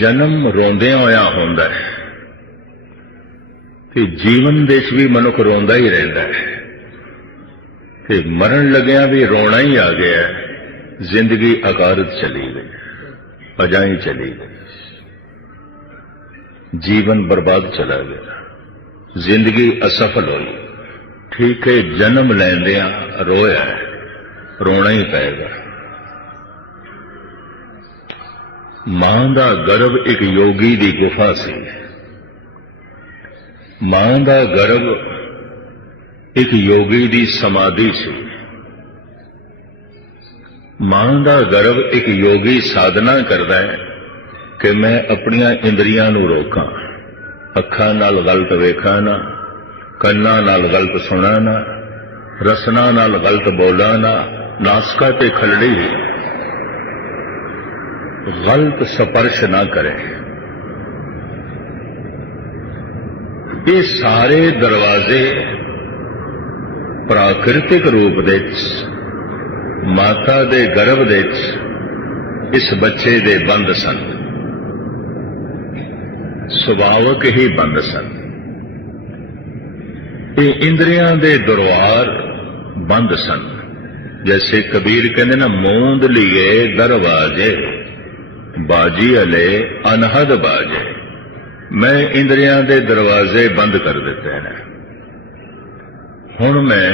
ਜਨਮ ਰੋਂਦਿਆਂ ਹੋਇਆ ਹੁੰਦਾ ਹੈ। ਤੇ ਜੀਵਨ ਦੇ ਵਿੱਚ ਵੀ ਮਨੁੱਖ ਰੋਂਦਾ ਹੀ ਰਹਿੰਦਾ ਹੈ। ਤੇ ਮਰਨ ਲੱਗਿਆ ਵੀ ਰੋਣਾ ਹੀ ਆ ਗਿਆ ਜ਼ਿੰਦਗੀ ਅਕਾਰਤ ਚਲੀ ਗਈ, ਅਜਾਈ ਚਲੀ ਗਈ। ਜੀਵਨ ਬਰਬਾਦ ਚਲਾ ਗਿਆ। ਜ਼ਿੰਦਗੀ ਅਸਫਲ ਹੋਈ। ਠੀਕ ਹੈ, ਜਨਮ ਲੈਂਦਿਆਂ ਰੋਇਆ ਰੋਣਾ ਹੀ ਪਏਗਾ। ਮਾਂ ਦਾ ਗਰਭ ਇੱਕ ਯੋਗੀ ਦੀ ਗੁਫਾ ਸੀ। ਮਾਂ ਦਾ ਗਰਭ ਇੱਕ ਯੋਗੀ ਦੀ ਸਮਾਧੀ ਸੀ। ਮਾਂ ਦਾ ਗਰਭ ਇੱਕ ਯੋਗੀ ਸਾਧਨਾ ਕਰਦਾ ਹੈ ਕਿ ਮੈਂ ਆਪਣੀਆਂ ਇੰਦਰੀਆਂ ਨੂੰ ਰੋਕਾਂ। ਅੱਖਾਂ ਨਾਲ ਗਲਤ ਵੇਖਾਂ ਨਾ, ਕੰਨਾਂ ਨਾਲ ਗਲਤ ਸੁਣਾ ਨਾ, ਰਸਨਾ ਨਾਲ ਗਲਤ ਬੋਲਾਂ ਨਾ, ਨਾਸਕਾ ਤੇ ਖਲੜੀ ਗਲਤ ਸਪਰਸ਼ ਨਾ ਕਰੇ ਇਹ ਸਾਰੇ ਦਰਵਾਜ਼ੇ ਪ੍ਰਾਕਿਰਤਿਕ ਰੂਪ ਦੇ ਵਿੱਚ ਮਾਤਾ ਦੇ ਗਰਭ ਦੇ ਵਿੱਚ ਇਸ ਬੱਚੇ ਦੇ ਬੰਦ ਸਨ ਸੁਭਾਵਕ ਹੀ ਬੰਦ ਸਨ ਇਹ ਇੰਦਰੀਆਂ ਦੇ ਦਰਵਾਰ ਬੰਦ ਸਨ ਜੈਸੇ ਕਬੀਰ ਕਹਿੰਦੇ ਨਾ ਮੂੰਦ ਲਿਏ ਦਰਵਾਜ਼ੇ ਬਾਜੀ ਅਲੇ ਅਨਹਦ ਬਾਜੇ। ਮੈਂ ਇੰਦਰੀਆਂ ਦੇ ਦਰਵਾਜ਼ੇ ਬੰਦ ਕਰ ਦਿੱਤੇ ਨੇ। ਹੁਣ ਮੈਂ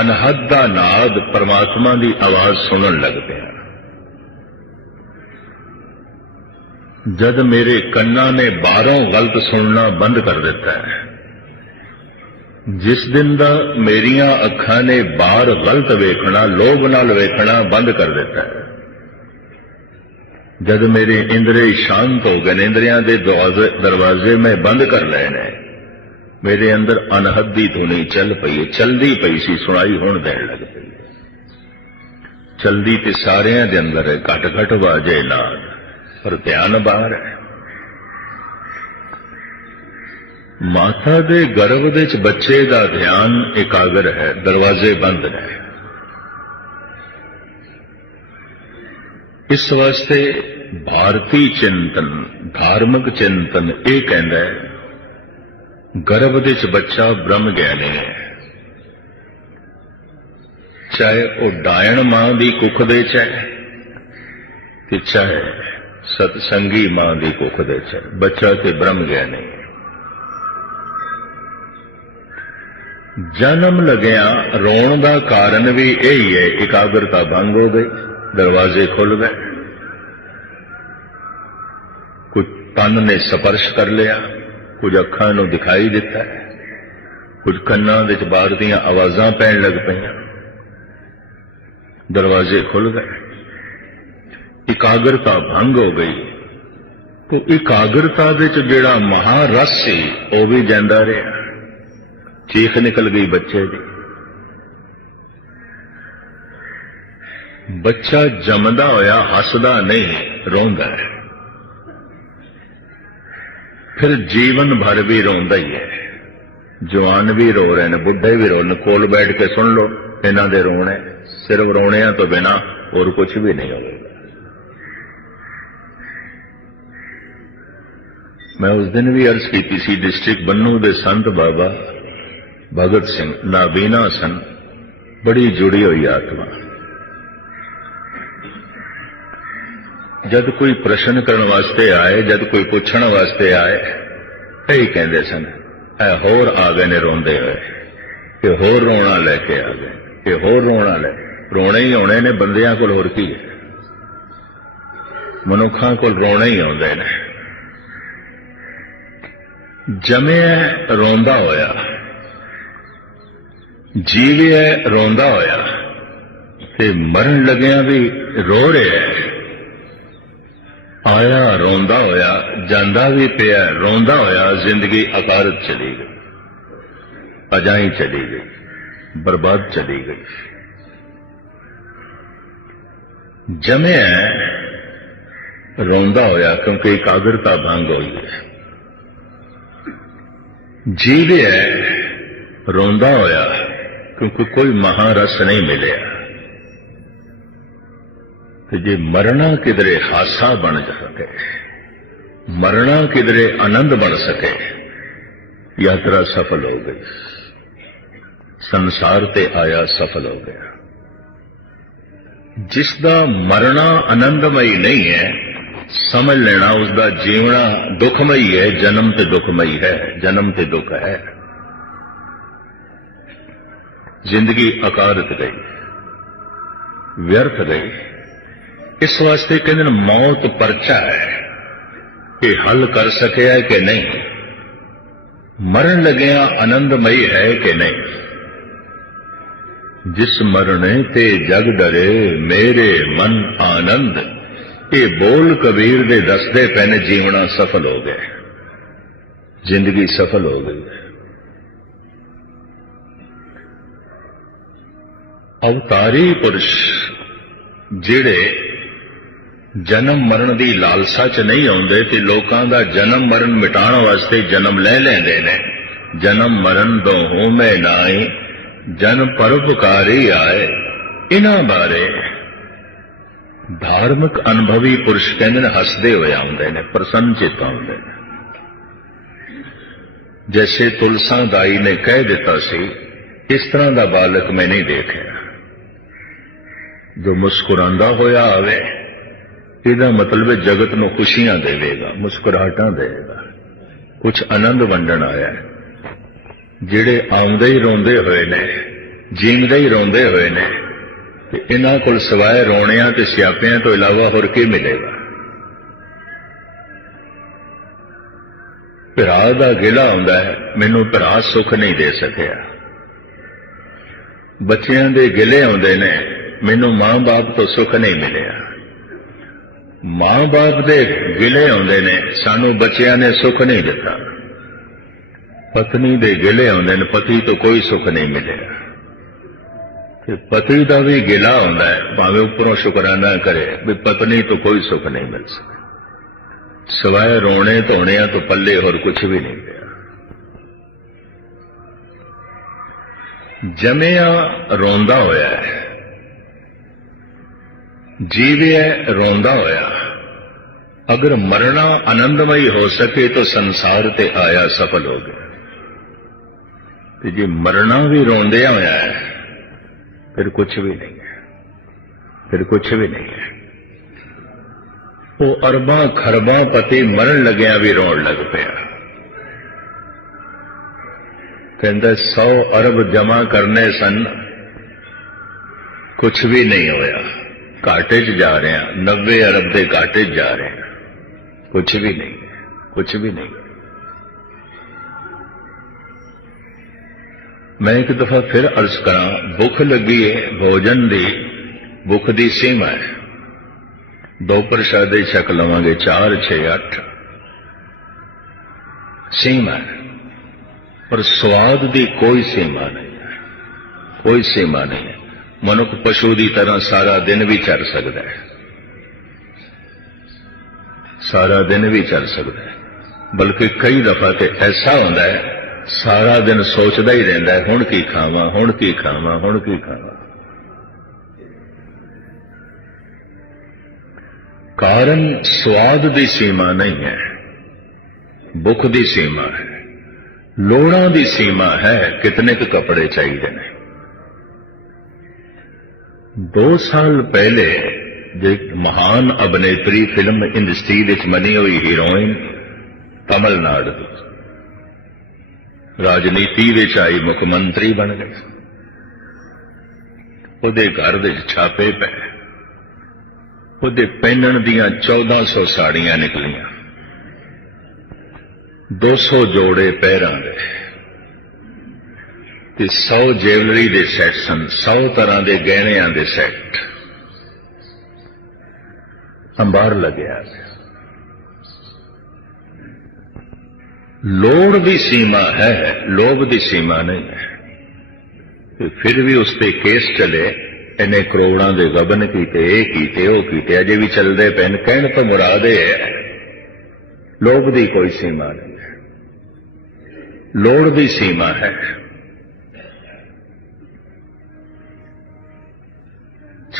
ਅਨਹਦ ਦਾ ਨਾਦ ਪਰਮਾਤਮਾ ਦੀ ਆਵਾਜ਼ ਸੁਣਨ ਲੱਗ ਪਿਆ। ਜਦ ਮੇਰੇ ਕੰਨਾਂ ਨੇ ਬਾਹਰੋਂ ਗਲਤ ਸੁਣਨਾ ਬੰਦ ਕਰ ਦਿੱਤਾ ਹੈ, ਜਿਸ ਦਿਨ ਦਾ ਮੇਰੀਆਂ ਅੱਖਾਂ ਨੇ ਬਾਹਰ ਗਲਤ ਵੇਖਣਾ, ਲੋਭ ਨਾਲ ਵੇਖਣਾ ਬੰਦ ਕਰ ਦਿੱਤਾ ਹੈ। ਜਦ ਮੇਰੇ ਇੰਦਰੇ ਸ਼ਾਂਤ ਹੋ ਗਏ ਨੇ, ਇੰਦਰੀਆਂ ਦੇ ਦਰਵਾਜ਼ੇ ਦਰਵਾਜ਼ੇ ਮੈਂ ਬੰਦ ਕਰ ਲਏ ਨੇ। ਮੇਰੇ ਅੰਦਰ ਅਨਹੱਦੀ ਧੁਨੀ ਚੱਲ ਪਈ ਹੈ ਚਲਦੀ ਪਈ ਸੀ ਸੁਣਾਈ ਹੁਣ ਦੇਣ ਲੱਗ ਪਈ। ਚਲਦੀ ਤੇ ਸਾਰਿਆਂ ਦੇ ਅੰਦਰ ਹੈ ਘਟ ਘਟ ਵਾਜੇ ਨਾਲ ਪਰ ਧਿਆਨ ਬਾਹਰ ਹੈ। ਮਾਤਾ ਦੇ ਗਰਭ ਵਿੱਚ ਬੱਚੇ ਦਾ ਧਿਆਨ ਇਕਾਗਰ ਹੈ ਦਰਵਾਜ਼ੇ ਬੰਦ ਨੇ। ਇਸ ਵਾਸਤੇ ਭਾਰਤੀ ਚਿੰਤਨ, ਧਾਰਮਿਕ ਚਿੰਤਨ ਇਹ ਕਹਿੰਦਾ ਹੈ, ਗਰਭ ਦੇ ਚ ਬੱਚਾ ਬ੍ਰਹਮ ਗਿਆਨੀ ਹੈ। ਚਾਹੇ ਉਹ ਡਾਇਣ ਮਾਂ ਦੀ ਕੁੱਖ ਦੇ ਚ ਹੈ ਤੇ ਚਾਹੇ ਸਤਸੰਗੀ ਮਾਂ ਦੀ ਕੁੱਖ ਦੇ ਚ ਬੱਚਾ ਤੇ ਬ੍ਰਹਮ ਗਿਆਨੀ ਹੈ। ਜਨਮ ਲਗਿਆ ਰੋਣ ਦਾ ਕਾਰਨ ਵੀ ਇਹੀ ਹੈ, ਇਕਾਗਰਤਾ ਭੰਗ ਹੋ ਗਈ, ਦਰਵਾਜ਼ੇ ਖੁੱਲ ਗਏ। ਕੁਝ ਨੇ ਸਪਰਸ਼ ਕਰ ਲਿਆ, ਕੁਝ ਅੱਖਾਂ ਨੂੰ ਦਿਖਾਈ ਦਿੱਤਾ। ਕੁਝ ਕੰਨਾਂ ਵਿੱਚ ਬਾਹਰ ਦੀਆਂ ਆਵਾਜ਼ਾਂ ਪੈਣ ਲੱਗ ਪਈਆਂ। ਦਰਵਾਜ਼ੇ ਖੁੱਲ ਗਏ। ਇਕਾਗਰਤਾ ਭੰਗ ਹੋ ਗਈ। ਤੇ ਇਕਾਗਰਤਾ ਵਿੱਚ ਜਿਹੜਾ ਮਹਾਰਸ ਸੀ, ਉਹ ਵੀ ਜਾਂਦਾ ਰਿਹਾ। ਚੀਖ ਨਿਕਲ ਗਈ ਬੱਚੇ ਦੀ। ਬੱਚਾ ਜੰਮਦਾ ਹੋਇਆ, ਹੱਸਦਾ ਨਹੀਂ, ਰੋਂਦਾ ਹੈ। ਫਿਰ ਜੀਵਨ ਭਰ ਵੀ ਰੋਂਦਾ ਹੀ ਹੈ। ਜਵਾਨ ਵੀ ਰੋ ਰਹੇ ਨੇ, ਬੁੱਢੇ ਵੀ ਰੋ ਰਹੇ ਨੇ, ਕੋਲ ਬੈਠ ਕੇ ਸੁਣ ਲਓ, ਇਹਨਾਂ ਦੇ ਰੋਣੇ, ਸਿਰਫ ਰੋਣਿਆਂ ਤੋਂ ਬਿਨਾ ਹੋਰ ਕੁਝ ਵੀ ਨਹੀਂ ਹੋਵੇਗਾ। ਮੈਂ ਉਸ ਦਿਨ ਵੀ ਅਰਜ਼ ਕੀਤੀ ਸੀ, ਡਿਸਟ੍ਰਿਕਟ ਬੰਨੂ ਦੇ ਸੰਤ ਬਾਬਾ ਭਗਤ ਸਿੰਘ, ਨਾਬੀਨਾ ਸਨ, ਬੜੀ ਜੁੜੀ ਹੋਈ ਆਤਮਾ। ਜਦ ਕੋਈ ਪ੍ਰਸ਼ਨ ਕਰਨ ਵਾਸਤੇ ਆਏ, ਜਦ ਕੋਈ ਪੁੱਛਣ ਵਾਸਤੇ ਆਏ, ਇਹ ਕਹਿੰਦੇ ਸਨ ਇਹ ਹੋਰ ਆ ਗਏ ਨੇ ਰੋਂਦੇ ਹੋਏ। ਕਿ ਹੋਰ ਰੋਣਾ ਲੈ ਕੇ ਆ ਗਏ ਕਿ ਹੋਰ ਰੋਣਾ ਲੈ ਰੋਣੇ ਹੀ ਆਉਣੇ ਨੇ, ਬੰਦਿਆਂ ਕੋਲ ਹੋਰ ਕੀ ਹੈ? ਮਨੁੱਖਾਂ ਕੋਲ ਰੋਣੇ ਹੀ ਆਉਂਦੇ ਨੇ। ਜਮਿਆ ਰੋਂਦਾ ਹੋਇਆ, ਜੀਵਿਆ ਰੋਂਦਾ ਹੋਇਆ, ਤੇ ਮਰਨ ਲੱਗਿਆ ਵੀ ਰੋ ਰਿਹਾ ਹੈ। ਆਇਆ, ਰੋਂਦਾ ਹੋਇਆ, ਜਾਂਦਾ ਵੀ ਪਿਆ, ਰੋਂਦਾ ਹੋਇਆ, ਜ਼ਿੰਦਗੀ ਅਕਾਰਤ ਚਲੀ ਗਈ। ਅਜਾਈ ਚਲੀ ਗਈ, ਬਰਬਾਦ ਚਲੀ ਗਈ। ਜਮਿਆ, ਰੋਂਦਾ ਹੋਇਆ, ਕਿਉਂਕਿ ਇਕਾਗਰਤਾ ਭੰਗ ਹੋਈ ਹੈ। ਜੀਵਿਆ, ਰੋਂਦਾ ਹੋਇਆ, ਕਿਉਂਕਿ ਕੋਈ ਮਹਾਰਸ ਨਹੀਂ ਮਿਲਿਆ। ਤੇ ਜੇ ਮਰਨਾ ਕਿਧਰੇ ਹਾਸਾ ਬਣ ਸਕੇ, ਮਰਨਾ ਕਿਧਰੇ ਆਨੰਦ ਬਣ ਸਕੇ, ਯਾਤਰਾ ਸਫਲ ਹੋ ਗਈ। ਸੰਸਾਰ ਤੇ ਆਇਆ ਸਫਲ ਹੋ ਗਿਆ। ਜਿਸ ਦਾ ਮਰਨਾ ਆਨੰਦਮਈ ਨਹੀਂ ਹੈ, ਸਮਝ ਲੈਣਾ ਉਸ ਦਾ ਜੀਵਣਾ ਦੁਖਮਈ ਹੈ, ਜਨਮ ਤੇ ਦੁਖਮਈ ਹੈ, ਜਨਮ ਤੇ ਦੁੱਖ ਹੈ। ਜ਼ਿੰਦਗੀ ਅਕਾਰਤ ਗਈ, ਵਿਅਰਥ ਗਈ। ਇਸ ਵਾਸਤੇ ਕਹਿੰਦੇ ਨੇ ਮੌਤ ਪਰਚਾ ਹੈ ਕਿ ਹੱਲ ਕਰ ਸਕਿਆ ਕਿ ਨਹੀਂ? ਮਰਨ ਲੱਗਿਆ ਆਨੰਦਮਈ ਹੈ ਕਿ ਨਹੀਂ? ਜਿਸ ਮਰਨੇ ਤੇ ਜਗ ਡਰੇ, ਮੇਰੇ ਮਨ ਆਨੰਦ। ਇਹ ਬੋਲ ਕਬੀਰ ਦੇ ਦੱਸਦੇ ਪਏ ਜੀਵਣਾ ਸਫਲ ਹੋ ਗਿਆ ਜ਼ਿੰਦਗੀ ਸਫਲ ਹੋ ਗਈ ਅਵਤਾਰੀ ਪੁਰਸ਼ ਜਿਹੜੇ ਜਨਮ ਮਰਨ ਦੀ ਲਾਲਸਾ 'ਚ ਨਹੀਂ ਆਉਂਦੇ ਤੇ ਲੋਕਾਂ ਦਾ ਜਨਮ ਮਰਨ ਮਿਟਾਉਣ ਵਾਸਤੇ ਜਨਮ ਲੈ ਲੈਂਦੇ ਨੇ। ਜਨਮ ਮਰਨ ਦੋ ਹੋਮੇ ਨਾਈ ਜਨ ਪਰਉਪਕਾਰੀ ਆਏ। ਇਹਨਾਂ ਬਾਰੇ ਧਾਰਮਿਕ ਅਨੁਭਵੀ ਪੁਰਸ਼ ਕਹਿੰਦੇ ਨੇ, ਹੱਸਦੇ ਹੋਏ ਆਉਂਦੇ ਨੇ, ਪ੍ਰਸੰਨਚਿਤ ਆਉਂਦੇ ਨੇ। ਜੈਸੇ ਤੁਲਸਾਂ ਦਾਈ ਨੇ ਕਹਿ ਦਿੱਤਾ ਸੀ, ਇਸ ਤਰ੍ਹਾਂ ਦਾ ਬਾਲਕ ਮੈਂ ਨਹੀਂ ਦੇਖਿਆ। ਜੋ ਮੁਸਕਰਾਉਂਦਾ ਹੋਇਆ ਆਵੇ ਇਹਦਾ ਮਤਲਬ ਹੈ ਜਗਤ ਨੂੰ ਖੁਸ਼ੀਆਂ ਦੇਵੇਗਾ, ਮੁਸਕਰਾਹਟਾਂ ਦੇਵੇਗਾ। ਕੁਝ ਆਨੰਦ ਵੰਡਣ ਆਇਆ ਹੈ। ਜਿਹੜੇ ਆਉਂਦੇ ਹੀ ਰੋਂਦੇ ਹੋਏ ਨੇ, ਜੀਂਦੇ ਹੀ ਰੋਂਦੇ ਹੋਏ ਨੇ, ਤੇ ਇਹਨਾਂ ਕੋਲ ਸਿਵਾਏ ਰੋਣਿਆਂ ਤੇ ਸਿਆਪਿਆਂ ਤੋਂ ਇਲਾਵਾ ਹੋਰ ਕੀ ਮਿਲੇਗਾ? ਭਰਾ ਦਾ ਗਿਲਾ ਹੁੰਦਾ ਹੈ, ਮੈਨੂੰ ਭਰਾ ਸੁੱਖ ਨਹੀਂ ਦੇ ਸਕਿਆ। ਬੱਚਿਆਂ ਦੇ ਗਿਲੇ ਆਉਂਦੇ ਨੇ, ਮੈਨੂੰ ਮਾਂ-ਬਾਪ ਤੋਂ ਸੁੱਖ ਨਹੀਂ ਮਿਲਿਆ। ਮਾਂ-ਬਾਪ ਦੇ ਗਿਲੇ ਆਉਂਦੇ ਨੇ, ਸਾਨੂੰ ਬੱਚਿਆਂ ਨੇ ਸੁੱਖ ਨਹੀਂ ਦਿੱਤਾ। ਪਤਨੀ ਦੇ ਗਿਲੇ ਆਉਂਦੇ ਨੇ, ਪਤੀ ਤੋਂ ਕੋਈ ਸੁੱਖ ਨਹੀਂ ਮਿਲਿਆ। ਤੇ ਪਤੀ ਦਾ ਵੀ ਗਿਲਾ ਹੁੰਦਾ ਹੈ, ਭਾਵੇਂ ਉੱਪਰੋਂ ਸ਼ੁਕਰਾਨਾ ਕਰੇ, ਵੀ ਪਤਨੀ ਤੋਂ ਕੋਈ ਸੁੱਖ ਨਹੀਂ ਮਿਲ ਸਕਦਾ ਸਵਾਏ ਰੋਣੇ ਧੋਣਿਆਂ ਤੋਂ ਪੱਲੇ ਹੋਰ ਕੁਝ ਵੀ ਨਹੀਂ ਪਿਆ। ਜਮਿਆ ਰੋਂਦਾ ਹੋਇਆ ਹੈ। ਜੀਵਿਆ ਰੋਂਦਾ ਹੋਇਆ। ਅਗਰ ਮਰਨਾ ਆਨੰਦਮਈ ਹੋ ਸਕੇ ਤਾਂ ਸੰਸਾਰ ਤੇ ਆਇਆ ਸਫਲ ਹੋ ਗਿਆ। ਤੇ ਜੇ ਮਰਨਾ ਵੀ ਰੋਂਦਿਆ ਹੋਇਆ ਹੈ, ਫਿਰ ਕੁਝ ਵੀ ਨਹੀਂ ਹੈ। ਫਿਰ ਕੁਝ ਵੀ ਨਹੀਂ ਹੈ। ਉਹ ਅਰਬਾਂ ਖਰਬਾਂ ਪਤੀ ਮਰਨ ਲੱਗਿਆ ਵੀ ਰੋਣ ਲੱਗ ਪਿਆ। ਕਹਿੰਦਾ 100 ਅਰਬ ਜਮਾ ਕਰਨੇ ਸਨ ਕੁਝ ਵੀ ਨਹੀਂ ਹੋਇਆ। ਘਾਟੇ 'ਚ ਜਾ ਰਹੇ ਹਾਂ 90 ਅਰਬ ਦੇ ਘਾਟੇ 'ਚ ਜਾ ਰਹੇ ਹਾਂ ਕੁਝ ਵੀ ਨਹੀਂ ਕੁਝ ਵੀ ਨਹੀਂ ਮੈਂ ਇੱਕ ਦਫਾ ਫਿਰ ਅਰਜ਼ ਕਰਾਂ ਭੁੱਖ ਲੱਗੀ ਹੈ ਭੋਜਨ ਦੀ ਭੁੱਖ ਦੀ ਸੀਮਾ ਹੈ ਦੋ ਪ੍ਰਸ਼ਾਦੇ ਛਕ ਲਵਾਂਗੇ 4 6 8 ਸੀਮਾ ਹੈ ਪਰ ਸਵਾਦ ਦੀ ਕੋਈ ਸੀਮਾ ਨਹੀਂ ਹੈ ਕੋਈ ਸੀਮਾ ਨਹੀਂ ਹੈ ਮਨੁੱਖ ਪਸ਼ੂ ਦੀ ਤਰ੍ਹਾਂ ਸਾਰਾ ਦਿਨ ਵੀ ਚੱਲ ਸਕਦਾ ਹੈ। ਸਾਰਾ ਦਿਨ ਵੀ ਚੱਲ ਸਕਦਾ ਹੈ। ਬਲਕਿ ਕਈ ਦਫਾ ਤੇ ਐਸਾ ਹੁੰਦਾ ਹੈ, ਸਾਰਾ ਦਿਨ ਸੋਚਦਾ ਹੀ ਰਹਿੰਦਾ ਹੈ, ਹੁਣ ਕੀ ਖਾਵਾਂ, ਹੁਣ ਕੀ ਖਾਵਾਂ, ਹੁਣ ਕੀ ਖਾਵਾਂ। ਕਾਰਨ ਸਵਾਦ ਦੀ ਸੀਮਾ ਨਹੀਂ ਹੈ, ਭੁੱਖ ਦੀ ਸੀਮਾ ਹੈ, ਲੋੜਾਂ ਦੀ ਸੀਮਾ ਹੈ, ਕਿਤਨੇ ਕੁ ਕੱਪੜੇ ਚਾਹੀਦੇ ਨੇ। ਦੋ ਸਾਲ ਪਹਿਲੇ ਜੇ ਮਹਾਨ ਅਭਿਨੇਤਰੀ ਫਿਲਮ ਇੰਡਸਟਰੀ ਵਿੱਚ ਬਣੀ ਹੋਈ ਹੀਰੋਇਨ ਕਮਲਨਾਡ ਰਾਜਨੀਤੀ ਵਿੱਚ ਆਈ ਮੁੱਖ ਮੰਤਰੀ ਬਣ ਗਈ ਉਹਦੇ ਘਰ ਵਿੱਚ ਛਾਪੇ ਪਏ। ਉਹਦੇ ਪਹਿਨਣ ਦੀਆਂ 1400 ਸਾੜੀਆਂ ਨਿਕਲੀਆਂ। 200 ਜੋੜੇ ਪੈਰਾਂ ਦੇ ਤੇ 100 ਜਵੈਲਰੀ ਦੇ ਸੈੱਟ ਸਨ 100 ਤਰ੍ਹਾਂ ਦੇ ਗਹਿਣਿਆਂ ਦੇ ਸੈੱਟ। ਅੰਬਾਰ ਲੱਗਿਆ। ਲੋੜ ਦੀ ਸੀਮਾ ਹੈ, ਲੋਭ ਦੀ ਸੀਮਾ ਨਹੀਂ ਹੈ। ਤੇ ਫਿਰ ਵੀ ਉਸ ਤੇ ਕੇਸ ਚਲੇ, ਇਹਨੇ ਕਰੋੜਾਂ ਦੇ ਗਬਨ ਕੀਤੇ, ਇਹ ਕੀਤੇ, ਉਹ ਕੀਤੇ, ਅਜੇ ਵੀ ਚੱਲਦੇ ਪੈਨ ਕਹਿਣ ਤੋਂ ਮੁਰਾਦ ਇਹ ਹੈ। ਲੋਭ ਦੀ ਕੋਈ ਸੀਮਾ ਨਹੀਂ ਹੈ। ਲੋੜ ਦੀ ਸੀਮਾ ਹੈ।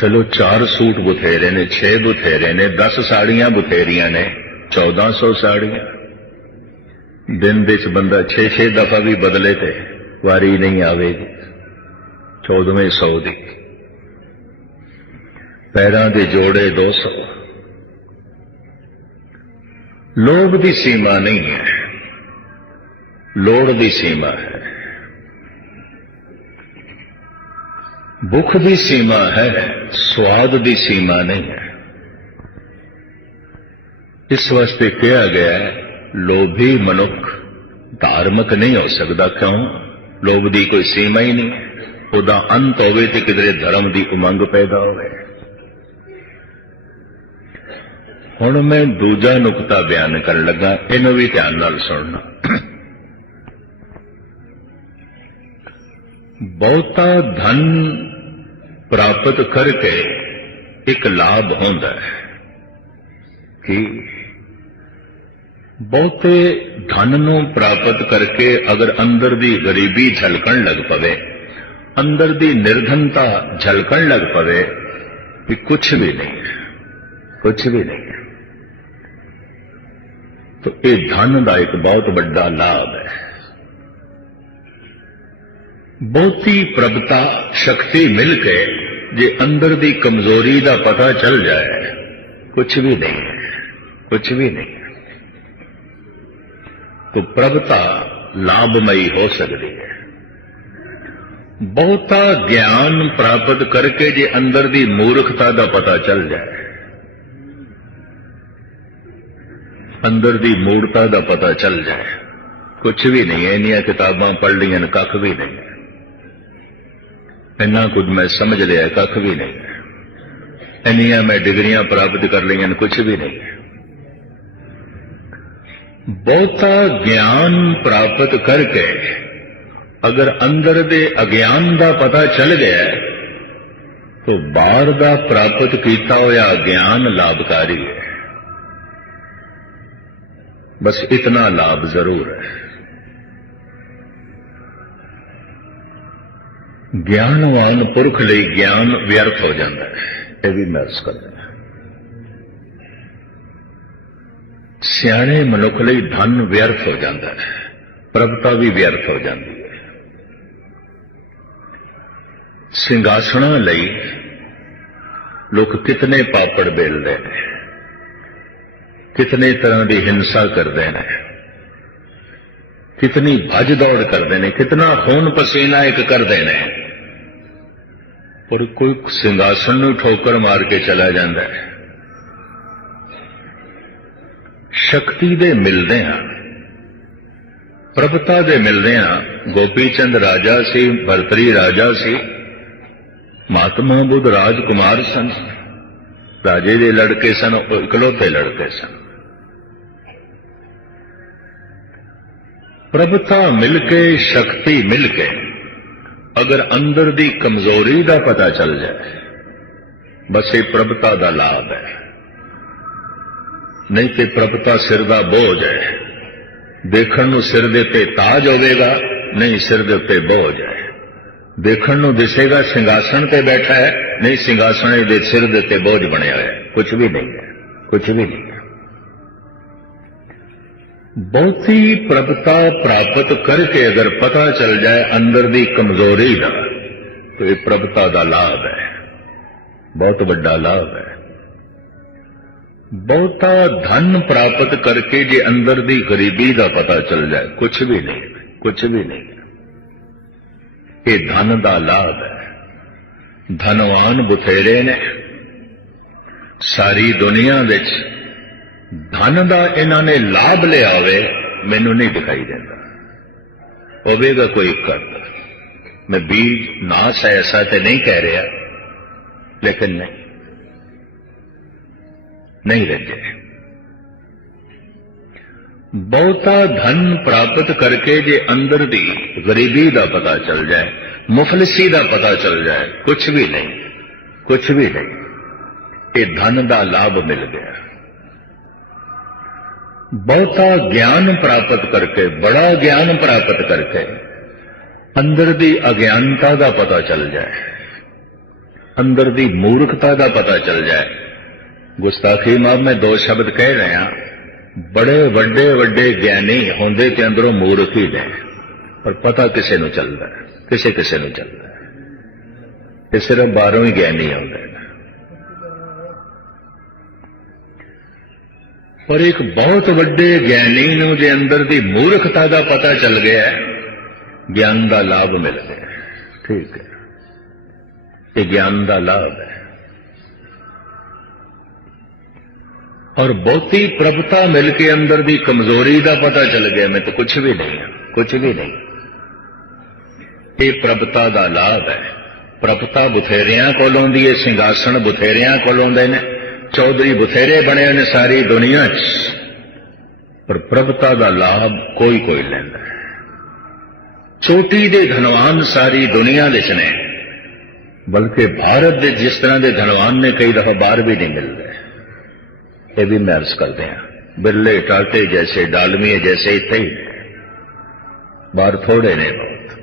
ਚਲੋ ਚਾਰ ਸੂਟ ਬਥੇਰੇ ਨੇ 6 ਬਥੇਰੇ ਨੇ 10 ਸਾੜੀਆਂ ਬਥੇਰੀਆਂ ਨੇ 1400 ਸਾੜੀਆਂ। ਦਿਨ ਵਿੱਚ ਬੰਦਾ 6-6 ਦਫਾ ਵੀ ਬਦਲੇ ਤੇ ਵਾਰੀ ਨਹੀਂ ਆਵੇਗੀ 14ਵੇਂ ਸੌ ਦੀ। ਪੈਰਾਂ ਦੇ ਜੋੜੇ 200 ਲੋਭ ਦੀ ਸੀਮਾ ਨਹੀਂ ਹੈ। ਲੋੜ ਦੀ ਸੀਮਾ ਹੈ। ਭੁੱਖ ਦੀ ਸੀਮਾ ਹੈ, ਸਵਾਦ ਦੀ ਸੀਮਾ ਨਹੀਂ ਹੈ। ਇਸ ਵਾਸਤੇ ਕਿਹਾ ਗਿਆ ਹੈ, ਲੋਭੀ ਮਨੁੱਖ ਧਾਰਮਿਕ ਨਹੀਂ ਹੋ ਸਕਦਾ, ਕਿਉਂ? ਲੋਭ ਦੀ ਕੋਈ ਸੀਮਾ ਹੀ ਨਹੀਂ। ਉਹਦਾ ਅੰਤ ਹੋਵੇ ਤੇ ਕਿਧਰੇ ਧਰਮ ਦੀ ਉਮੰਗ ਪੈਦਾ ਹੋਵੇ। ਹੁਣ ਮੈਂ ਦੂਜਾ ਨੁਕਤਾ ਬਿਆਨ ਕਰਨ ਲੱਗਾ, ਇਹਨੂੰ ਵੀ ਧਿਆਨ ਨਾਲ ਸੁਣਨਾ। ਬਹੁਤਾ ਧਨ ਪ੍ਰਾਪਤ ਕਰਕੇ ਇੱਕ ਲਾਭ ਹੁੰਦਾ ਹੈ। ਕਿ? ਬਹੁਤੇ ਧਨ ਨੂੰ ਪ੍ਰਾਪਤ ਕਰਕੇ ਅਗਰ ਅੰਦਰ ਦੀ ਗਰੀਬੀ ਝਲਕਣ ਲੱਗ ਪਵੇ, ਅੰਦਰ ਦੀ ਨਿਰਧਨਤਾ ਝਲਕਣ ਲੱਗ ਪਵੇ ਕਿ ਕੁਝ ਵੀ ਨਹੀਂ ਹੈ ਕੁਝ ਵੀ ਨਹੀਂ। ਹੈ ਇਹ ਧਨ ਦਾ ਇੱਕ ਬਹੁਤ ਵੱਡਾ ਲਾਭ ਹੈ। ਬਹੁਤੀ ਪ੍ਰਭਤਾ ਸ਼ਕਤੀ ਮਿਲ ਕੇ ਜੇ ਅੰਦਰ ਦੀ ਕਮਜ਼ੋਰੀ ਦਾ ਪਤਾ ਚੱਲ ਜਾਏ। ਕੁਝ ਵੀ ਨਹੀਂ ਹੈ ਕੁਝ ਵੀ ਨਹੀਂ। ਹੈ ਪ੍ਰਭਤਾ ਲਾਭਮਈ ਹੋ ਸਕਦੀ ਹੈ। ਬਹੁਤਾ ਗਿਆਨ ਪ੍ਰਾਪਤ ਕਰਕੇ ਜੇ ਅੰਦਰ ਦੀ ਮੂਰਖਤਾ ਦਾ ਪਤਾ ਚੱਲ ਜਾਏ। ਅੰਦਰ ਦੀ ਮੂਰਤਾ ਦਾ ਪਤਾ ਚੱਲ ਜਾਏ। ਕੁਝ ਵੀ ਨਹੀਂ ਹੈ ਇੰਨੀਆਂ ਕਿਤਾਬਾਂ ਪੜ੍ਹ ਲਈਆਂ ਨੇ, ਕੱਖ ਵੀ ਨਹੀਂ। ਇੰਨਾ ਕੁਝ ਮੈਂ ਸਮਝ ਲਿਆ, ਕੱਖ ਵੀ ਨਹੀਂ। ਇੰਨੀਆਂ ਮੈਂ ਡਿਗਰੀਆਂ ਪ੍ਰਾਪਤ ਕਰ ਲਈਆਂ ਕੁਝ ਵੀ ਨਹੀਂ। ਬਹੁਤਾ ਗਿਆਨ ਪ੍ਰਾਪਤ ਕਰਕੇ ਅਗਰ ਅੰਦਰ ਦੇ ਅਗਿਆਨ ਦਾ ਪਤਾ ਚੱਲ ਗਿਆ, ਤੋ ਬਾਹਰ ਦਾ ਪ੍ਰਾਪਤ ਕੀਤਾ ਹੋਇਆ ਗਿਆਨ ਲਾਭਕਾਰੀ ਹੈ। ਬਸ ਇਤਨਾ ਲਾਭ ਜ਼ਰੂਰ ਹੈ। ਗਿਆਨਵਾਨ ਪੁਰਖ ਲਈ ਗਿਆਨ ਵਿਅਰਥ ਹੋ ਜਾਂਦਾ ਹੈ ਇਹ ਵੀ ਮੈਂ ਮਹਿਸ ਕਰਦਾ ਸਿਆਣੇ ਮਨੁੱਖ ਲਈ ਧਨ ਵਿਅਰਥ ਹੋ ਜਾਂਦਾ ਹੈ ਪ੍ਰਭਤਾ ਵੀ ਵਿਅਰਥ ਹੋ ਜਾਂਦੀ ਹੈ ਸਿੰਘਾਸਣਾ ਲਈ ਲੋਕ ਕਿਤਨੇ ਪਾਪੜ ਬੇਲਦੇ ਨੇ ਕਿਤਨੇ ਤਰ੍ਹਾਂ ਦੀ ਹਿੰਸਾ ਕਰਦੇ ਨੇ ਕਿਤਨੀ ਭੱਜ ਦੌੜ ਕਰਦੇ ਨੇ ਕਿਤਨਾ ਖੂਨ ਪਸੀਨਾ ਇੱਕ ਕਰਦੇ ਨੇ ਪਰ ਕੋਈ ਸਿੰਘਾਸਣ ਨੂੰ ਠੋਕਰ ਮਾਰ ਕੇ ਚਲਾ ਜਾਂਦਾ ਹੈ। ਸ਼ਕਤੀ ਦੇ ਮਿਲਦੇ ਆ ਪ੍ਰਭਤਾ ਦੇ ਮਿਲਦੇ ਆ ਗੋਪੀ ਚੰਦ ਰਾਜਾ ਸੀ, ਭਰਤਰੀ ਰਾਜਾ ਸੀ। ਮਹਾਤਮਾ ਬੁੱਧ ਰਾਜਕੁਮਾਰ ਸਨ। ਰਾਜੇ ਦੇ ਲੜਕੇ ਸਨ, ਉਹ ਇਕਲੌਤੇ ਲੜਕੇ ਸਨ। ਪ੍ਰਭਤਾ ਮਿਲ ਕੇ, ਸ਼ਕਤੀ ਮਿਲ ਕੇ। ਅਗਰ ਅੰਦਰ ਦੀ ਕਮਜ਼ੋਰੀ ਦਾ ਪਤਾ ਚੱਲ ਜਾਏ, ਬਸ ਇਹ ਪ੍ਰਭਤਾ ਦਾ ਲਾਭ ਹੈ। ਨਹੀਂ ਤੇ ਪ੍ਰਭਤਾ ਸਿਰ ਦਾ ਬੋਝ ਹੈ। ਦੇਖਣ ਨੂੰ ਸਿਰ ਦੇ ਉੱਤੇ ਤਾਜ ਹੋਵੇਗਾ, ਨਹੀਂ ਸਿਰ ਦੇ ਉੱਤੇ ਬੋਝ ਹੈ। ਦੇਖਣ ਨੂੰ ਦਿਸੇਗਾ, ਸਿੰਘਾਸਣ ਤੇ ਬੈਠਾ ਹੈ, ਨਹੀਂ ਸਿੰਘਾਸਣ ਦੇ ਸਿਰ ਦੇ ਉੱਤੇ ਬੋਝ ਬਣਿਆ ਹੋਇਆ ਹੈ। ਕੁਝ ਵੀ ਨਹੀਂ ਹੈ ਕੁਝ ਵੀ ਨਹੀਂ ਹੈ ਬਹੁਤੀ ਪ੍ਰਭਤਾ ਪ੍ਰਾਪਤ ਕਰਕੇ ਅਗਰ ਪਤਾ ਚੱਲ ਜਾਏ ਅੰਦਰ ਦੀ ਕਮਜ਼ੋਰੀ ਦਾ, ਤਾਂ ਇਹ ਪ੍ਰਭਤਾ ਦਾ ਲਾਭ ਹੈ। ਬਹੁਤ ਵੱਡਾ ਲਾਭ ਹੈ। ਬਹੁਤਾ ਧਨ ਪ੍ਰਾਪਤ ਕਰਕੇ ਜੇ ਅੰਦਰ ਦੀ ਗਰੀਬੀ ਦਾ ਪਤਾ ਚੱਲ ਜਾਏ ਕੁਝ ਵੀ ਨਹੀਂ ਕੁਝ ਵੀ ਨਹੀਂ। ਇਹ ਧਨ ਦਾ ਲਾਭ ਹੈ। ਧਨਵਾਨ ਬਥੇਰੇ ਨੇ। ਸਾਰੀ ਦੁਨੀਆ ਵਿੱਚ ਧਨ ਦਾ ਇਹਨਾਂ ਨੇ ਲਾਭ ਲਿਆਵੇ ਮੈਨੂੰ ਨਹੀਂ ਦਿਖਾਈ ਦਿੰਦਾ। ਹੋਵੇਗਾ ਕੋਈ ਕਰਤਾ ਮੈਂ ਬੀਜ ਨਾਸ ਹੈ ਐਸਾ ਤੇ ਨਹੀਂ ਕਹਿ ਰਿਹਾ, ਲੇਕਿਨ ਨਹੀਂ। ਨਹੀਂ ਰੱਜੇ ਬਹੁਤਾ ਧਨ ਪ੍ਰਾਪਤ ਕਰਕੇ ਜੇ ਅੰਦਰ ਦੀ ਗਰੀਬੀ ਦਾ ਪਤਾ ਚੱਲ ਜਾਏ, ਮੁਫਲਸੀ ਦਾ ਪਤਾ ਚੱਲ ਜਾਏ ਕੁਝ ਵੀ ਨਹੀਂ ਕੁਝ ਵੀ ਨਹੀਂ। ਇਹ ਧਨ ਦਾ ਲਾਭ ਮਿਲ ਗਿਆ। ਬਹੁਤਾ ਗਿਆਨ ਪ੍ਰਾਪਤ ਕਰਕੇ, ਬੜਾ ਗਿਆਨ ਪ੍ਰਾਪਤ ਕਰਕੇ ਅੰਦਰ ਦੀ ਅਗਿਆਨਤਾ ਦਾ ਪਤਾ ਚੱਲ ਜਾਏ। ਅੰਦਰ ਦੀ ਮੂਰਖਤਾ ਦਾ ਪਤਾ ਚੱਲ ਜਾਏ। ਗੁਸਤਾਖੀ ਮਾਫ, ਮੈਂ ਦੋ ਸ਼ਬਦ ਕਹਿ ਰਿਹਾ ਬੜੇ ਵੱਡੇ ਵੱਡੇ ਗਿਆਨੀ ਹੁੰਦੇ ਤੇ ਅੰਦਰੋਂ ਮੂਰਖ ਹੀ ਨੇ। ਪਰ ਪਤਾ ਕਿਸੇ ਨੂੰ ਚੱਲਦਾ, ਕਿਸੇ ਕਿਸੇ ਨੂੰ ਚੱਲਦਾ। ਹੈ। ਇਹ ਸਿਰਫ ਬਾਹਰੋਂ ਹੀ ਗਿਆਨੀ ਆਉਂਦਾ। ਪਰ ਇੱਕ ਬਹੁਤ ਵੱਡੇ ਗਿਆਨੀ ਨੂੰ ਜੇ ਅੰਦਰ ਦੀ ਮੂਰਖਤਾ ਦਾ ਪਤਾ ਚੱਲ ਗਿਆ, ਗਿਆਨ ਦਾ ਲਾਭ ਮਿਲ ਗਿਆ। ਠੀਕ ਹੈ। ਇਹ ਗਿਆਨ ਦਾ ਲਾਭ ਹੈ। ਔਰ ਬਹੁਤੀ ਪ੍ਰਭਤਾ ਮਿਲ ਕੇ ਅੰਦਰ ਦੀ ਕਮਜ਼ੋਰੀ ਦਾ ਪਤਾ ਚੱਲ ਗਿਆ, ਮੈਂ ਤਾਂ ਕੁਝ ਵੀ ਨਹੀਂ ਹਾਂ ਕੁਝ ਵੀ ਨਹੀਂ। ਇਹ ਪ੍ਰਭਤਾ ਦਾ ਲਾਭ ਹੈ। ਪ੍ਰਭਤਾ ਬਥੇਰਿਆਂ ਕੋਲੋਂ ਦੀ ਇਹ ਸਿੰਘਾਸਣ ਬਥੇਰਿਆਂ ਕੋਲੋਂ ਦੇ ਨੇ। ਚੌਧਰੀ ਬਥੇਰੇ ਬਣੇ ਨੇ ਸਾਰੀ ਦੁਨੀਆ 'ਚ ਪਰ ਪ੍ਰਭਤਾ ਦਾ ਲਾਭ ਕੋਈ ਕੋਈ ਲੈਂਦਾ ਹੈ ਚੋਟੀ ਦੇ ਧਨਵਾਨ ਸਾਰੀ ਦੁਨੀਆ ਦੇ 'ਚ ਨੇ ਬਲਕਿ ਭਾਰਤ ਦੇ ਜਿਸ ਤਰ੍ਹਾਂ ਦੇ ਧਨਵਾਨ ਨੇ ਕਈ ਦਫਾ ਬਾਹਰ ਵੀ ਨਹੀਂ ਮਿਲਦੇ ਇਹ ਵੀ ਮੈਂ ਅਰਜ਼ ਕਰਦੇ ਹਾਂ ਬਿਰਲੇ ਟਾਟੇ ਜੈਸੇ ਡਾਲਮੀਏ ਜੈਸੇ ਇੱਥੇ ਹੀ ਬਾਹਰ ਥੋੜੇ ਨੇ ਬਹੁਤ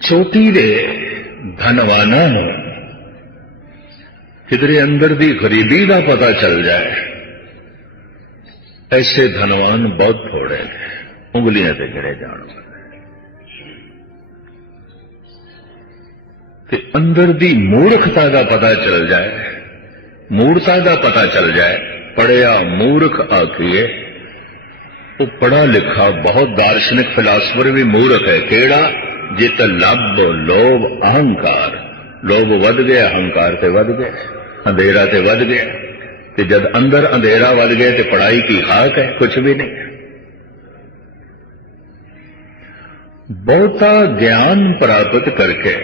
ਚੋਟੀ ਦੇ ਧਨਵਾਨਾਂ ਨੂੰ ਕਿਧਰੇ ਅੰਦਰ ਦੀ ਗਰੀਬੀ ਦਾ ਪਤਾ ਚੱਲ ਜਾਏ ਐਸੇ ਧਨਵਾਨ ਬਹੁਤ ਥੋੜੇ ਨੇ ਉਂਗਲੀਆਂ ਤੇ ਗਿਣੇ ਜਾਣ ਵਾਲੇ ਤੇ ਅੰਦਰ ਦੀ ਮੂਰਖਤਾ ਦਾ ਪਤਾ ਚੱਲ ਜਾਏ ਮੂਰਖਤਾ ਦਾ ਪਤਾ ਚੱਲ ਜਾਏ ਪੜਿਆ ਮੂਰਖ ਆਖੀਏ ਉਹ ਪੜਾ ਲਿਖਾ ਬਹੁਤ ਦਾਰਸ਼ਨਿਕ ਫਿਲਾਸਫਰ ਵੀ ਮੂਰਖ ਹੈ ਕਿਹੜਾ ਜਿਤ ਲੱਭ ਲੋਭ ਅਹੰਕਾਰ। ਲੋਭ ਵੱਧ ਗਿਆ, ਅਹੰਕਾਰ ਤੇ ਵੱਧ ਗਿਆ। ਅੰਧੇਰਾ ਤੇ ਵੱਧ ਗਿਆ। ਤੇ ਜਦ ਅੰਦਰ ਅੰਧੇਰਾ ਵੱਧ ਗਿਆ ਤੇ ਪੜਾਈ ਕੀ ਹਾਕ ਹੈ? ਕੁਝ ਵੀ ਨਹੀਂ। ਬਹੁਤਾ ਗਿਆਨ ਪ੍ਰਾਪਤ ਕਰਕੇ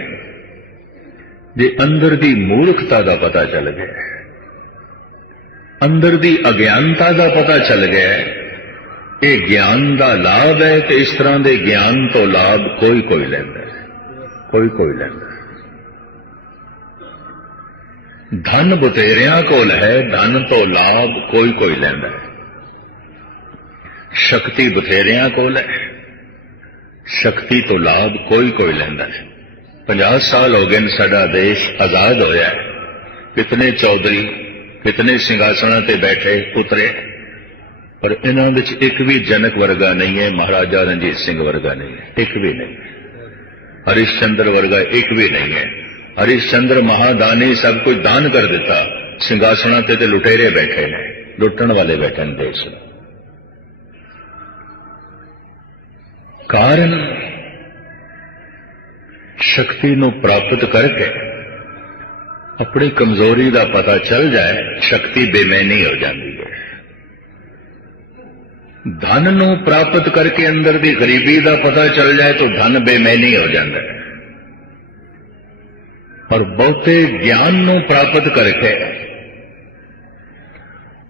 ਜੇ ਅੰਦਰ ਦੀ ਮੂਰਖਤਾ ਦਾ ਪਤਾ ਚੱਲ ਗਿਆ, ਅੰਦਰ ਦੀ ਅਗਿਆਨਤਾ ਦਾ ਪਤਾ ਚੱਲ ਗਿਆ ਇਹ ਗਿਆਨ ਦਾ ਲਾਭ ਹੈ ਤੇ ਇਸ ਤਰ੍ਹਾਂ ਦੇ ਗਿਆਨ ਤੋਂ ਲਾਭ ਕੋਈ ਕੋਈ ਲੈਂਦਾ ਹੈ। ਕੋਈ ਕੋਈ ਲੈਂਦਾ ਹੈ। ਧਨ ਬਤੇਰਿਆਂ ਕੋਲ ਹੈ, ਧਨ ਤੋਂ ਲਾਭ ਕੋਈ ਕੋਈ ਲੈਂਦਾ ਹੈ। ਸ਼ਕਤੀ ਬਥੇਰਿਆਂ ਕੋਲ ਹੈ, ਸ਼ਕਤੀ ਤੋਂ ਲਾਭ ਕੋਈ ਕੋਈ ਲੈਂਦਾ ਹੈ। 50 ਸਾਲ ਹੋ ਗਏ ਨੇ ਸਾਡਾ ਦੇਸ਼ ਆਜ਼ਾਦ ਹੋਇਆ ਹੈ। ਕਿਤਨੇ ਚੌਧਰੀ, ਕਿਤਨੇ ਸਿੰਘਾਸਣਾਂ ਤੇ ਬੈਠੇ, ਉਤਰੇ। ਪਰ ਇਹਨਾਂ ਵਿੱਚ ਇੱਕ ਵੀ ਜਨਕ ਵਰਗਾ ਨਹੀਂ ਹੈ, ਮਹਾਰਾਜਾ ਰਣਜੀਤ ਸਿੰਘ ਵਰਗਾ ਨਹੀਂ ਹੈ, ਇੱਕ ਵੀ ਨਹੀਂ। ਹਰਿਸ਼ਚੰਦਰ ਵਰਗਾ ਇੱਕ ਵੀ ਨਹੀਂ ਹੈ। ਹਰਿਸ਼ਚੰਦਰ ਮਹਾਦਾਨੀ ਸਭ ਕੁਝ ਦਾਨ ਕਰ ਦਿੱਤਾ। ਸਿੰਘਾਸਣਾਂ ਤੇ ਤੇ ਲੁਟੇਰੇ ਬੈਠੇ ਨੇ, ਲੁੱਟਣ ਵਾਲੇ ਬੈਠੇ ਨੇ ਦੇਸ਼ ਨੂੰ ਕਾਰਨ? ਸ਼ਕਤੀ ਨੂੰ ਪ੍ਰਾਪਤ ਕਰਕੇ ਆਪਣੀ ਕਮਜ਼ੋਰੀ ਦਾ ਪਤਾ ਚੱਲ ਜਾਏ, ਸ਼ਕਤੀ ਬੇਮੈਨੀ ਹੋ ਜਾਂਦੀ। ਧਨ ਨੂੰ ਪ੍ਰਾਪਤ ਕਰਕੇ ਅੰਦਰ ਦੀ ਗਰੀਬੀ ਦਾ ਪਤਾ ਚੱਲ ਜਾਏ ਤਾਂ ਧਨ ਬੇਮੈਨੀ ਹੋ ਜਾਂਦਾ ਹੈ। ਔਰ ਬਹੁਤੇ ਗਿਆਨ ਨੂੰ ਪ੍ਰਾਪਤ ਕਰਕੇ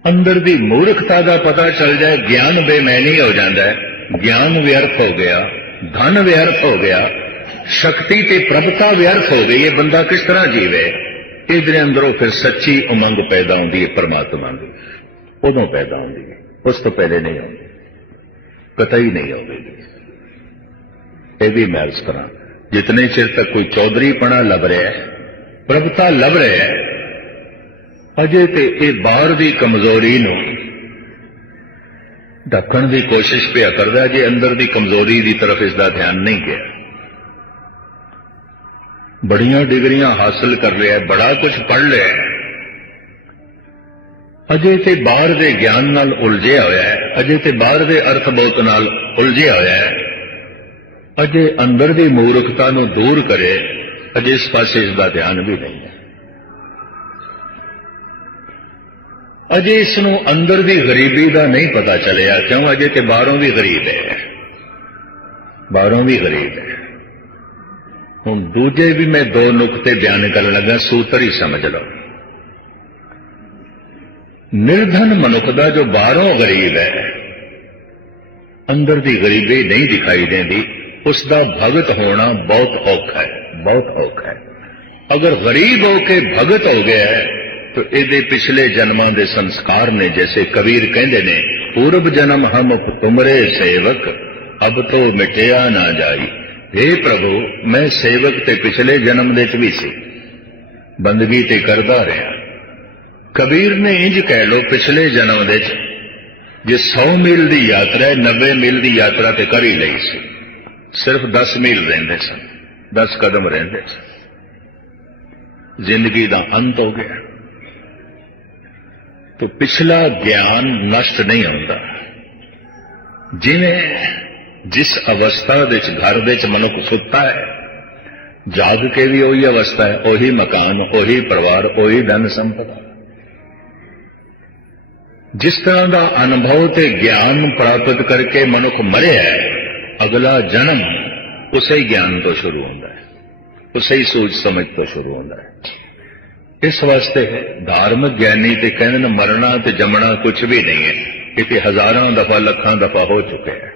ਅੰਦਰ ਦੀ ਮੂਰਖਤਾ ਦਾ ਪਤਾ ਚੱਲ ਜਾਏ, ਗਿਆਨ ਬੇਮੈਨੀ ਹੋ ਜਾਂਦਾ ਹੈ। ਗਿਆਨ ਵਿਅਰਥ ਹੋ ਗਿਆ, ਧਨ ਵਿਅਰਥ ਹੋ ਗਿਆ, ਸ਼ਕਤੀ ਤੇ ਪ੍ਰਭਤਾ ਵਿਅਰਥ ਹੋ ਗਈ, ਇਹ ਬੰਦਾ ਕਿਸ ਤਰ੍ਹਾਂ ਜੀਵੇ? ਇਹਦੇ ਅੰਦਰੋਂ ਫਿਰ ਸੱਚੀ ਉਮੰਗ ਪੈਦਾ ਹੁੰਦੀ ਹੈ, ਪਰਮਾਤਮਾ ਦੀ। ਉਦੋਂ ਪੈਦਾ ਹੁੰਦੀ ਹੈ, ਉਸ ਤੋਂ ਪਹਿਲੇ ਨਹੀਂ ਹੁੰਦੀ। ਕਤਈ ਨਹੀਂ ਹੋਵੇਗੀ ਇਹ ਵੀ ਮੈਂ ਅਰਜ਼ ਕਰਾਂ, ਜਿਤਨੇ ਚਿਰ ਤੱਕ ਕੋਈ ਚੌਧਰੀ ਪਣਾ ਲੱਭ ਰਿਹਾ ਹੈ, ਪ੍ਰਭਤਾ ਲੱਭ ਰਿਹਾ ਹੈ, ਅਜੇ ਤੇ ਇਹ ਬਾਹਰ ਦੀ ਕਮਜ਼ੋਰੀ ਨੂੰ ਢੱਕਣ ਦੀ ਕੋਸ਼ਿਸ਼ ਪਿਆ ਕਰਦਾ ਜੇ ਅੰਦਰ ਦੀ ਕਮਜ਼ੋਰੀ ਦੀ ਤਰਫ ਇਸ ਦਾ ਧਿਆਨ ਨਹੀਂ ਗਿਆ। ਬੜੀਆਂ ਡਿਗਰੀਆਂ ਹਾਸਲ ਕਰ ਲਿਆ, ਬੜਾ ਕੁਝ ਪੜ੍ਹ ਲਿਆ। ਅਜੇ ਤੇ ਬਾਹਰ ਦੇ ਗਿਆਨ ਨਾਲ ਉਲਝਿਆ ਹੋਇਆ ਹੈ। ਅਜੇ ਤੇ ਬਾਹਰ ਦੇ ਅਰਥ ਬਹੁਤ ਨਾਲ ਉਲਝਿਆ ਹੋਇਆ ਹੈ। ਅਜੇ ਅੰਦਰ ਦੀ ਮੂਰਖਤਾ ਨੂੰ ਦੂਰ ਕਰੇ, ਅਜੇ ਇਸ ਪਾਸੇ ਇਸ ਦਾ ਧਿਆਨ ਵੀ ਨਹੀਂ ਹੈ। ਅਜੇ ਇਸ ਨੂੰ ਅੰਦਰ ਦੀ ਗਰੀਬੀ ਦਾ ਨਹੀਂ ਪਤਾ ਚੱਲਿਆ, ਕਿਉਂ? ਅਜੇ ਤੇ ਬਾਹਰੋਂ ਵੀ ਗਰੀਬ ਹੈ। ਬਾਹਰੋਂ ਵੀ ਗਰੀਬ ਹੈ। ਹੁਣ ਦੂਜੇ ਵੀ ਮੈਂ ਦੋ ਨੁਕਤੇ ਬਿਆਨ ਕਰਨ ਲੱਗਾ, ਸੂਤਰ ਹੀ ਸਮਝ ਲਓ। ਨਿਰਧਨ ਮਨੁੱਖ ਦਾ ਜੋ ਬਾਹਰੋਂ ਗਰੀਬ ਹੈ, ਅੰਦਰ ਦੀ ਗਰੀਬੀ ਨਹੀਂ ਦਿਖਾਈ ਦਿੰਦੀ, ਉਸ ਦਾ ਭਗਤ ਹੋਣਾ ਬਹੁਤ ਔਖਾ ਹੈ, ਬਹੁਤ ਔਖਾ ਹੈ। ਅਗਰ ਗਰੀਬ ਹੋ ਕੇ ਭਗਤ ਹੋ ਗਿਆ ਤਾਂ ਇਹਦੇ ਪਿਛਲੇ ਜਨਮਾਂ ਦੇ ਸੰਸਕਾਰ ਨੇ, ਜੈਸੇ ਕਬੀਰ ਕਹਿੰਦੇ ਨੇ, ਪੂਰਬ ਜਨਮ ਹਮ ਤੁਮਰੇ ਸੇਵਕ, ਅਬ ਤੋ ਮਿਟਿਆ ਨਾ ਜਾਈ। हे ਪ੍ਰਭੂ, ਮੈਂ ਸੇਵਕ ਤੇ ਪਿਛਲੇ ਜਨਮ ਦੇ ਚ ਵੀ ਸੀ। ਬੰਦਗੀ ਤੇ ਕਰਦਾ ਰਿਹਾ। ਕਬੀਰ ਨੇ ਇੰਜ ਕਹਿ ਲੋ ਪਿਛਲੇ ਜਨਮ ਦੇ ਚ ਜੇ 100 ਮੀਲ ਦੀ ਯਾਤਰਾ ਹੈ 90 ਮੀਲ ਦੀ ਯਾਤਰਾ ਤੇ ਕਰ ਹੀ ਲਈ ਸੀ ਸਿਰਫ 10 ਮੀਲ ਰਹਿੰਦੇ ਸਨ 10 ਕਦਮ ਰਹਿੰਦੇ ਸਨ ਜ਼ਿੰਦਗੀ ਦਾ ਅੰਤ ਹੋ ਗਿਆ ਤੇ ਪਿਛਲਾ ਗਿਆਨ ਨਸ਼ਟ ਨਹੀਂ ਹੁੰਦਾ ਜਿਵੇਂ ਜਿਸ ਅਵਸਥਾ ਦੇ ਵਿੱਚ ਘਰ ਦੇ ਵਿੱਚ ਮਨੁੱਖ ਸੁੱਤਾ ਹੈ ਜਾਗ ਕੇ ਵੀ ਉਹੀ ਅਵਸਥਾ ਹੈ ਉਹੀ ਮਕਾਨ ਉਹੀ ਪਰਿਵਾਰ ਉਹੀ ਧਨ ਸੰਪਦਾ ਜਿਸ ਤਰ੍ਹਾਂ ਦਾ ਅਨੁਭਵ ਤੇ ਗਿਆਨ ਪ੍ਰਾਪਤ ਕਰਕੇ ਮਨੁੱਖ ਮਰਿਆ ਹੈ, ਅਗਲਾ ਜਨਮ ਉਸੇ ਹੀ ਗਿਆਨ ਤੋਂ ਸ਼ੁਰੂ ਹੁੰਦਾ ਹੈ, ਉਸੇ ਹੀ ਸੋਚ ਸਮਝ ਤੋਂ ਸ਼ੁਰੂ ਹੁੰਦਾ ਹੈ। ਇਸ ਵਾਸਤੇ ਧਾਰਮਿਕ ਗਿਆਨੀ ਤੇ ਕਹਿੰਦੇ ਨੇ ਮਰਨਾ ਤੇ ਜੰਮਣਾ ਕੁਝ ਵੀ ਨਹੀਂ ਹੈ ਇਹ ਤੇ ਹਜ਼ਾਰਾਂ ਦਫਾ ਲੱਖਾਂ ਦਫਾ ਹੋ ਚੁੱਕਿਆ ਹੈ।